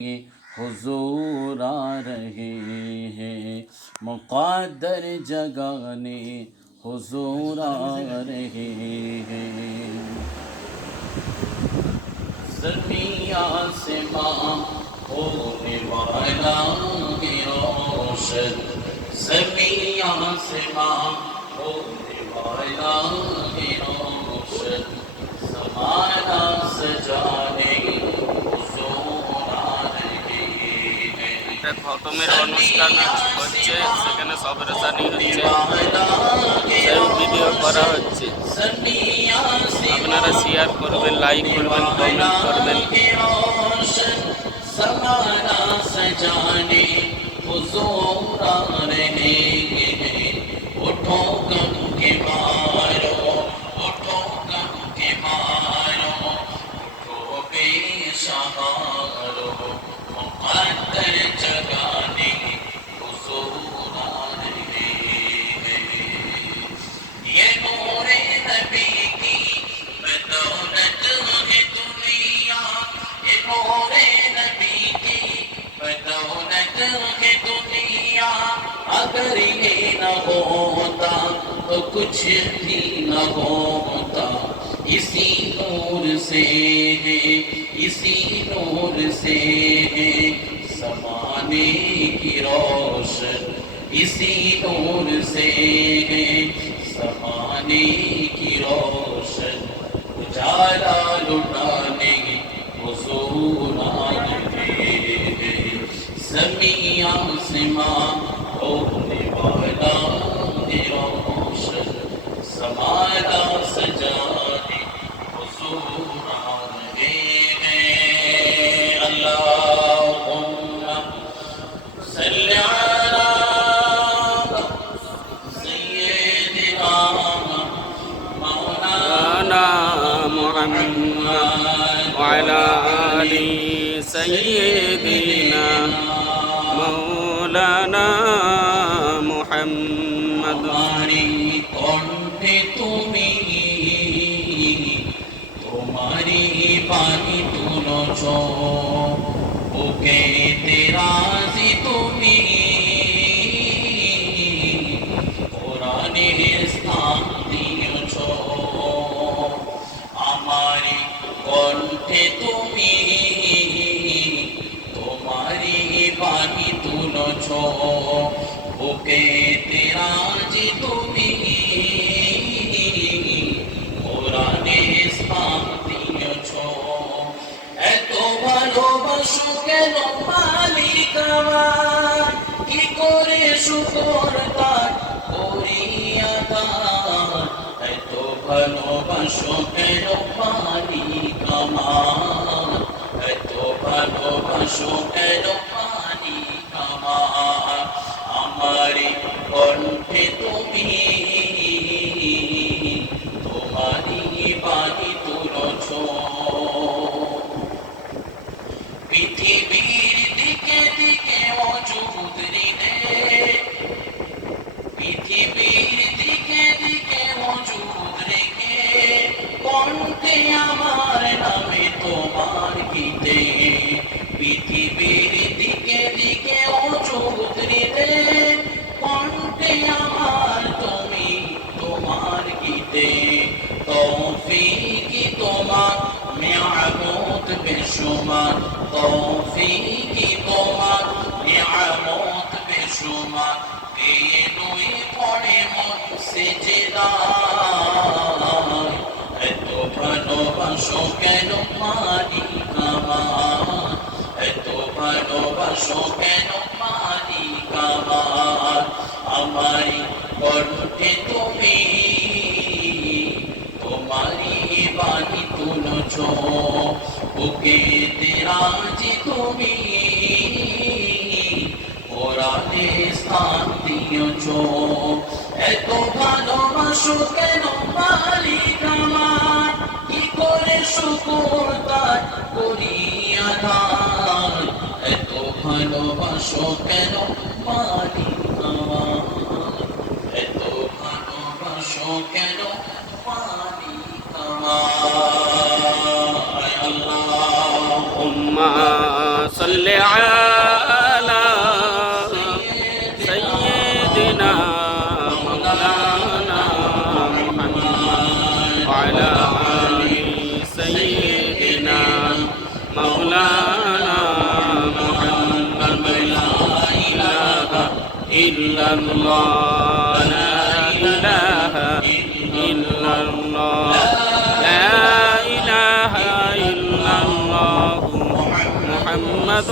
हुजूर आ रहे हैं, मुक़द्दर जगाने हुजूर आ रहे हैं। ज़मीन आसमां होने वाला है रोशन, ज़मीन आसमां होने वाला है रोशन, ज़माना सजाने খতমের অনুষ্ঠান হচ্ছে, সেখানে সব রেসানি হচ্ছে, সেলফ ভিডিও করা হচ্ছে। আপনারা শেয়ার করবেন, লাইক করবেন, কমেন্ট করবেন। अगर ये न होता तो कुछ भी न होता, इसी नूर से है, इसी नूर से है समाने की रोशन, इसी नूर से है समाने की रोशन, उजाला लुटाने हुजूर आए हैं, ज़मीन आसमां होने वाला है रोशन, ज़माना सजाने हुजूर आ रहे हैं। अल्लाहुम्मा सल्ली अला सय्यिदिना मौलाना मुहम्मद व अला आलि सय्यिदिना मौलाना मुहम्मद। तुम्हारी कण्ठे তুমি तुम्हारी বাণী তুলছ, বুকে তেরাজি তুমি কোরআনের স্থান দিয়েছ, আমারি কণ্ঠে তুমি তোমারি বাণী তুলছ, বুকে তেরাজি তুমি কোরআনের স্থান দিয়েছ। এত ভালোবাসো কেন মালিক আমার, কি করে শুকর তার করি আদার, এত ভালোবাসো কেন মালিক আমার, এত ভালোবাসো কেন মালিক আমার, আমারি কণ্ঠে তুমি তোমারি বাণী তুলছ, পৃথিবীর দিকে দিকে অযুত ঋণে, পৃথিবীর দিকে দিকে অযুত রেখে কণ্ঠে আমার নামে তোমার গীতে, পৃথিবীর দিকে দিকে অযুত ঋণে কণ্ঠে আমার তুমি তোমার গীতে, তৌফিকি তোমার নিয়ামত বেশুমার, তৌফিকি তোমার নিয়ামত বেশুমার, পেয়ে নই পড়ে মন সেজদায়, এত ভালোবাসো কেন মালিক আমার, এত ভালোবাসো কেন মালিক আমার, আমারি কণ্ঠে তুমি তোমারি বাণী তুলছ, বুকে তেরাজি তুমি কোরআনে স্থান দিয়েছ, এত ভালোবাসো কেন মালিক আমার, কি করে শুকর তার করি আদার, এত ভালোবাসো কেন মালিক আমার, এত ভালোবাসো কেন মালিক আমার। আল্লাহুম্মা صل على سيدنا مولانا محمد وعلى آل سيدنا مولانا محمد لا إله إلا الله لا إله إلا الله لا إله إلا الله محمد